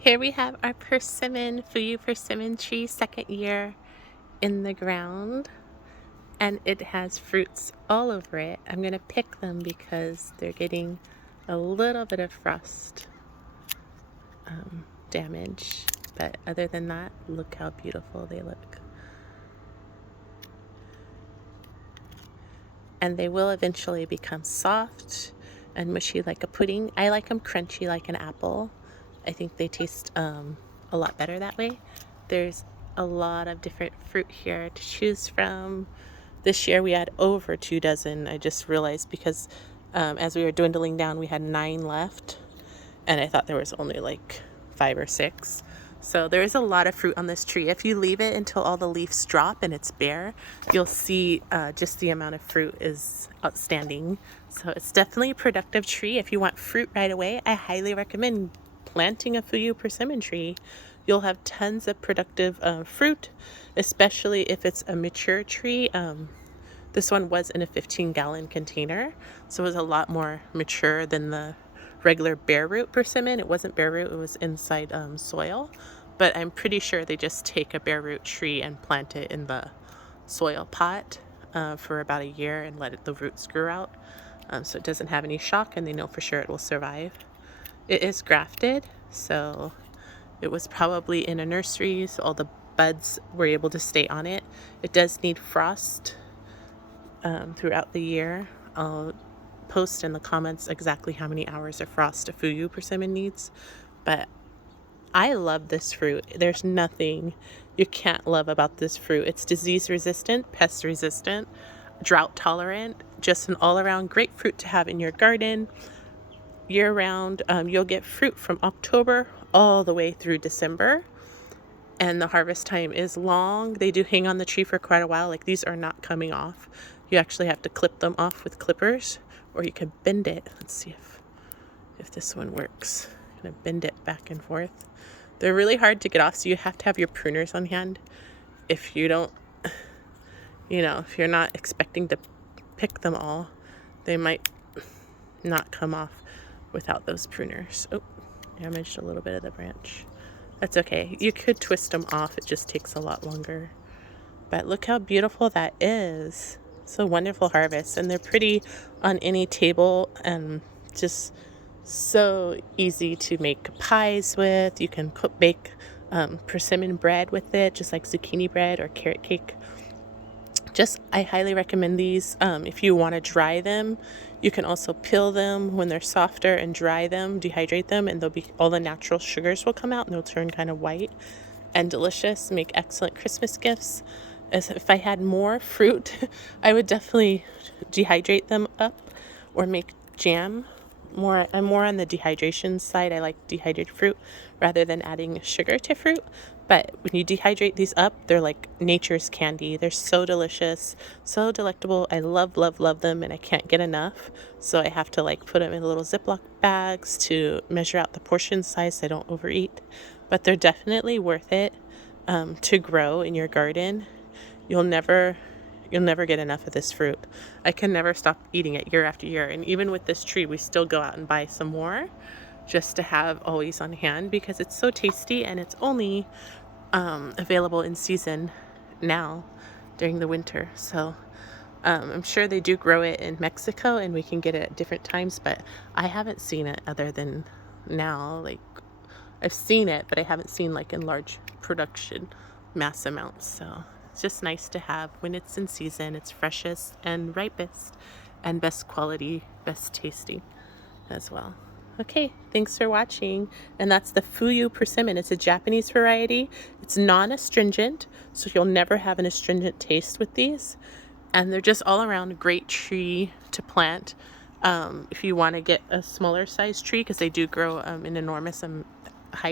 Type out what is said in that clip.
Here we have our Fuyu persimmon tree, second year in the ground, and it has fruits all over it. I'm gonna pick them because they're getting a little bit of frost damage, but other than that, look how beautiful they look. And they will eventually become soft and mushy like a pudding. I like them crunchy like an apple. I think they taste a lot better that way. There's a lot of different fruit here to choose from. This year we had over 2 dozen. I just realized because as we were dwindling down, we had 9 left, and I thought there was only like 5 or 6. So there is a lot of fruit on this tree. If you leave it until all the leaves drop and it's bare, you'll see just the amount of fruit is outstanding. So it's definitely a productive tree. If you want fruit right away, I highly recommend planting a Fuyu persimmon tree. You'll have tons of productive fruit, especially if it's a mature tree. This one was in a 15-gallon container, so it was a lot more mature than the regular bare root persimmon. It wasn't bare root, it was inside soil, but I'm pretty sure they just take a bare root tree and plant it in the soil pot for about a year and let the roots grow out, so it doesn't have any shock, and they know for sure it will survive. It is grafted, so it was probably in a nursery, so all the buds were able to stay on it. It does need frost throughout the year. I'll post in the comments exactly how many hours of frost a Fuyu persimmon needs, but I love this fruit. There's nothing you can't love about this fruit. It's disease resistant, pest resistant, drought tolerant, just an all-around great fruit to have in your garden year round. You'll get fruit from October all the way through December, and the harvest time is long. They do hang on the tree for quite a while. Like, these are not coming off. You actually have to clip them off with clippers, or you can bend it. Let's see if this one works. I'm gonna bend it back and forth. They're really hard to get off, so you have to have your pruners on hand. If you don't, if you're not expecting to pick them all, they might not come off without those pruners. Oh, damaged a little bit of the branch. That's okay. You could twist them off. It just takes a lot longer. But look how beautiful that is. It's a wonderful harvest, and they're pretty on any table and just so easy to make pies with. You can bake persimmon bread with it, just like zucchini bread or carrot cake. I highly recommend these. If you want to dry them, you can also peel them when they're softer and dry them, dehydrate them, and all the natural sugars will come out and they'll turn kind of white and delicious. Make excellent Christmas gifts. As if I had more fruit, I would definitely dehydrate them up or make jam. I'm more on the dehydration side. I like dehydrated fruit rather than adding sugar to fruit. But when you dehydrate these up, they're like nature's candy. They're so delicious, so delectable. I love, love, love them, and I can't get enough. So I have to put them in little Ziploc bags to measure out the portion size so I don't overeat. But they're definitely worth it to grow in your garden. You'll never get enough of this fruit. I can never stop eating it year after year. And even with this tree, we still go out and buy some more just to have always on hand because it's so tasty, and it's only available in season now during the winter. So I'm sure they do grow it in Mexico and we can get it at different times, but I haven't seen it other than now. I've seen it, but I haven't seen in large production mass amounts. So it's just nice to have when it's in season. It's freshest and ripest and best quality, best tasting as well. Okay, thanks for watching. And that's the Fuyu persimmon. It's a Japanese variety. It's non-astringent, so you'll never have an astringent taste with these. And they're just all around a great tree to plant if you want to get a smaller size tree, because they do grow in enormous